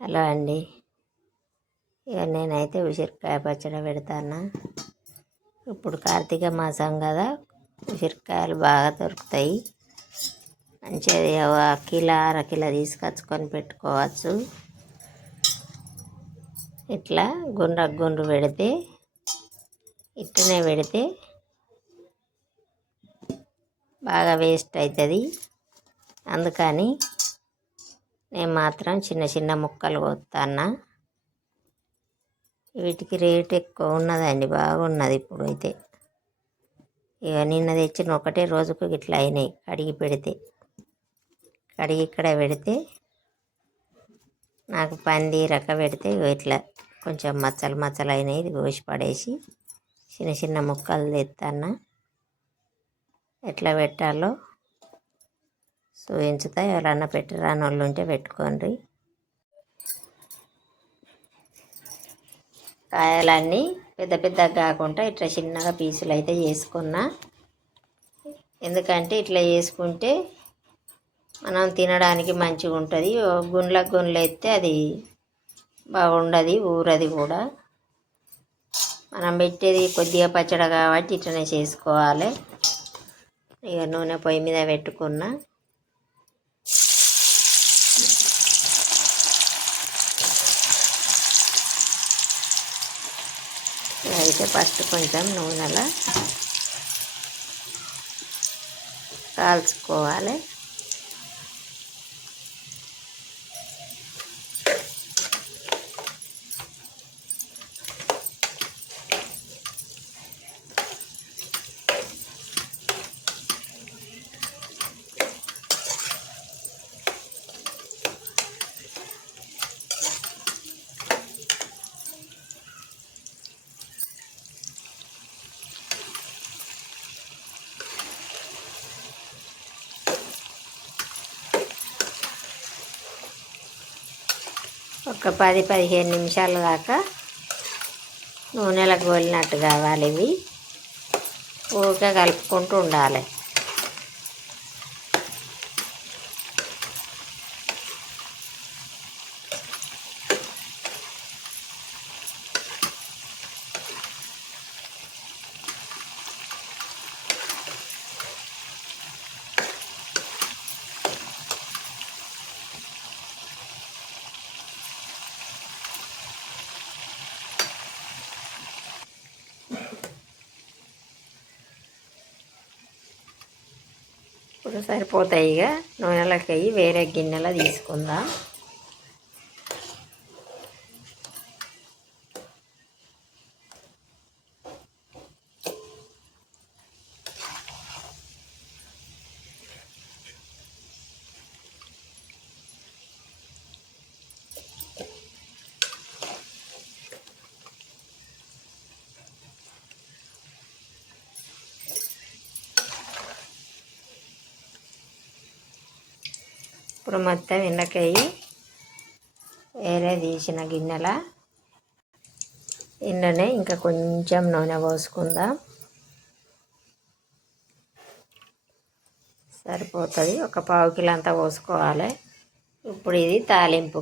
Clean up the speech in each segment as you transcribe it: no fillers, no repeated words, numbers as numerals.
Hello అండి. ఇక నేనైతే ఉసిరికాయ పచ్చడి పెడతాను. ఇప్పుడు కార్తీక మాసం కదా, ఉసిరికాయలు బాగా దొరుకుతాయి. మంచిగా కిలో అరకిలో తీసుకొచ్చుకొని పెట్టుకోవచ్చు. ఇట్లా గుండ్రు పెడితే, ఇట్లనే పెడితే బాగా వేస్ట్ అవుతుంది. అందుకని నేను మాత్రం చిన్న చిన్న ముక్కలు కోస్తాను. వీటికి రేట్ ఎక్కువ ఉన్నదండి, బాగున్నది ఇప్పుడు అయితే. ఇక నిన్న తెచ్చిన ఒకటే రోజుకు ఇట్లా అయినాయి. కడిగి ఇక్కడ పెడితే నాకు పందిరక పెడితే ఇట్లా కొంచెం మచ్చలు అయినాయి. ఇది కోసి పడేసి చిన్న చిన్న ముక్కలు తెస్తాను. ఎట్లా పెట్టాలో చూపించుతా. ఎవరన్నా పెట్టరాని వాళ్ళు ఉంటే పెట్టుకోండి. కాయలన్నీ పెద్ద పెద్దగా కాకుండా ఇట్లా చిన్నగా పీసులు అయితే చేసుకున్నా. ఎందుకంటే ఇట్లా చేసుకుంటే మనం తినడానికి మంచిగా ఉంటుంది. గుండ్లు అయితే అది బాగుండదు, ఊరది కూడా. మనం పెట్టేది కొద్దిగా పచ్చడి కాబట్టి ఇట్లనే చేసుకోవాలి. ఇక నూనె పొయ్యి మీద పెట్టుకున్నా. అయితే ఫస్ట్ కొంచెం నూనెలో కాల్చుకోవాలి. ఒక 10-15 నిమిషాల దాకా నూనెలో గోలినట్టు కావాలి. ఇవి ఊరికే కలుపుకుంటూ ఉండాలి. ఇప్పుడు సరిపోతాయి. ఇక నూనెలోకి అయ్యి వేరే గిన్నెలో తీసుకుందాం. ఇప్పుడు మొత్తం ఇండ్లకయ్యి వేరే తీసిన ఇందులోనే ఇంకా కొంచెం నూనె పోసుకుందాం. సరిపోతుంది. ఒక 1/4 కిలో అంతా పోసుకోవాలి. ఇప్పుడు ఇది తాలింపు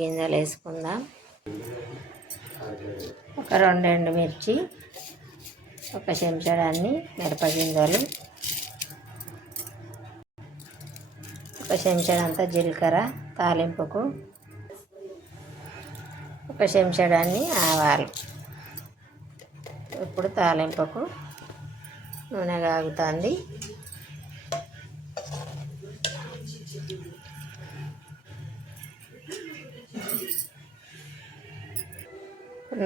గింజలు వేసుకుందాం. ఒక 2 ఎండుమిర్చి, ఒక చెంచాడాన్ని మిరపగింజలు, ఒక చెంచాడంతా జీలకర్ర తాలింపుకు, ఒక చెంచాడాన్ని ఆవాలు. ఇప్పుడు తాలింపుకు నూనె కాగుతుంది.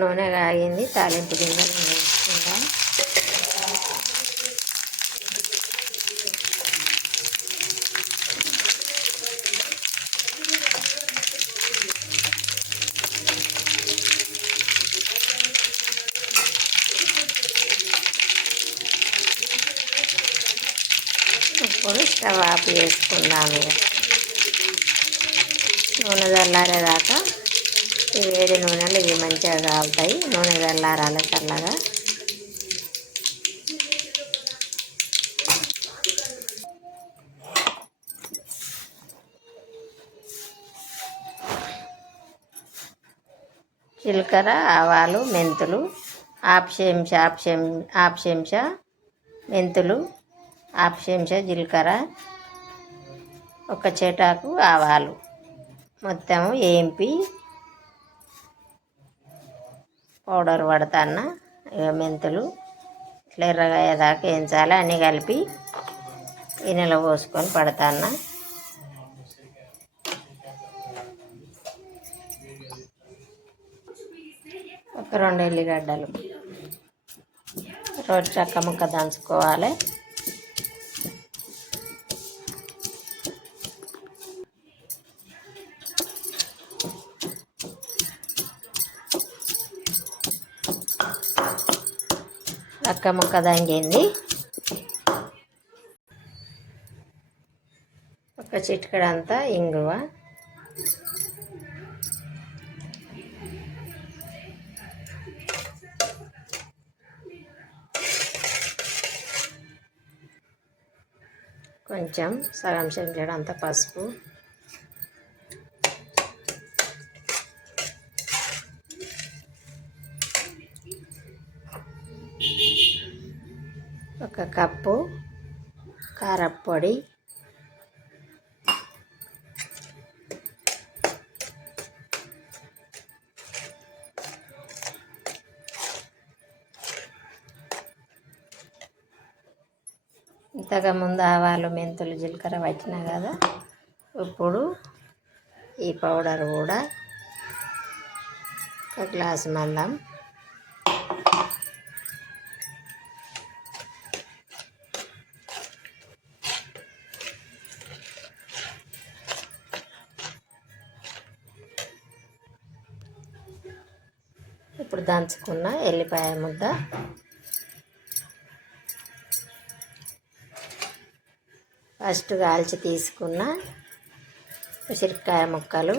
నూనె కాగింది. తాలింపు గింజలు వేసుకుందాం. ఇప్పుడు స్టవ్ ఆఫ్ చేసుకుందాము. నూనె చల్లారేదాకా ఈ వేడి నూనెలు ఇవి మంచిగా కాగుతాయి. నూనె చల్లారాలి చల్లగా. జీలకర్ర, ఆవాలు, మెంతులు, హాఫ్ చెంచా మెంతులు, హాఫ్ చెంచా జీలకర్ర, ఒక చెటాకు ఆవాలు మొత్తం వేంపి పౌడర్ పడతాన్న. మెంతులు ఇట్లా ఎర్రగా అయ్యేదాకా వేయించాలి. అన్నీ కలిపి గిన్నెలో పోసుకొని పడతాన్న. ఒక 2 ఎల్లిగడ్డలు రోజు చక్క ముక్క దంచుకోవాలి. చక్క ముక్క దంగింది. ఒక చిటికెడంతా ఇంగువ, కొంచెం సగం చెంచాడంత పసుపు, ఒక కప్పు కారప్పొడి, ఇంతగా ముందు ఆవాలు, మెంతులు, జీలకర్ర పట్టినా కదా, ఇప్పుడు ఈ పౌడర్ కూడా ఒక గ్లాసు మందం, ఇప్పుడు దంచుకున్న ఎల్లిపాయ ముద్ద, ఫస్ట్ కాల్చి తీసుకున్న ఉసిరికాయ ముక్కలు,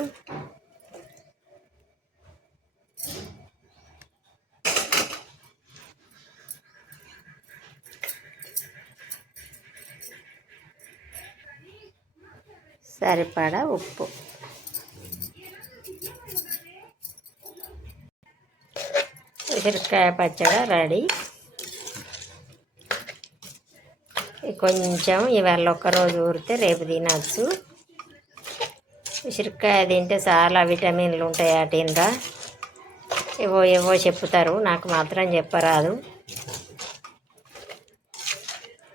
సరిపడా ఉప్పు, ఉసిరికాయ పచ్చడి రెడీ. కొంచెం ఇవాళ ఒక్కరోజు ఊరితే రేపు తినచ్చు. ఉసిరికాయ తింటే చాలా విటమిన్లు ఉంటాయి అటిందా. ఏవో చెప్తారు, నాకు మాత్రం చెప్పరాదు.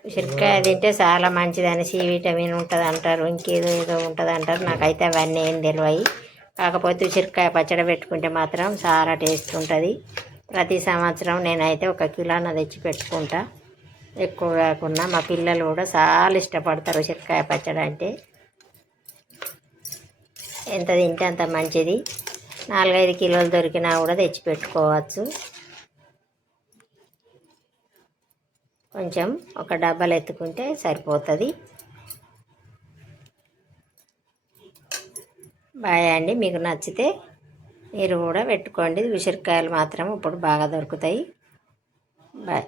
ఉసిరికాయ తింటే చాలా మంచిదని, సి విటమిన్ ఉంటుంది అంటారు, ఇంకేదో ఉంటుంది అంటారు. నాకైతే అవన్నీ ఏం తెలియవు. కాకపోతే ఉసిరికాయ పచ్చడి పెట్టుకుంటే మాత్రం చాలా టేస్ట్ ఉంటుంది. ప్రతి సంవత్సరం నేనైతే 1 కిలోన తెచ్చి పెట్టుకుంటా. ఎక్కువ కాకుండా మా పిల్లలు కూడా చాలా ఇష్టపడతారు ఉసిరికాయ పచ్చడి అంటే. ఎంత తింటే అంత మంచిది. 4-5 కిలోలు దొరికినా కూడా తెచ్చి పెట్టుకోవచ్చు. కొంచెం ఒక డబ్బాలు ఎత్తుకుంటే సరిపోతుంది. బాయ్ అండి. మీకు నచ్చితే మీరు కూడా పెట్టుకోండి. ఉసిరికాయలు మాత్రం ఇప్పుడు బాగా దొరుకుతాయి. బాయ్.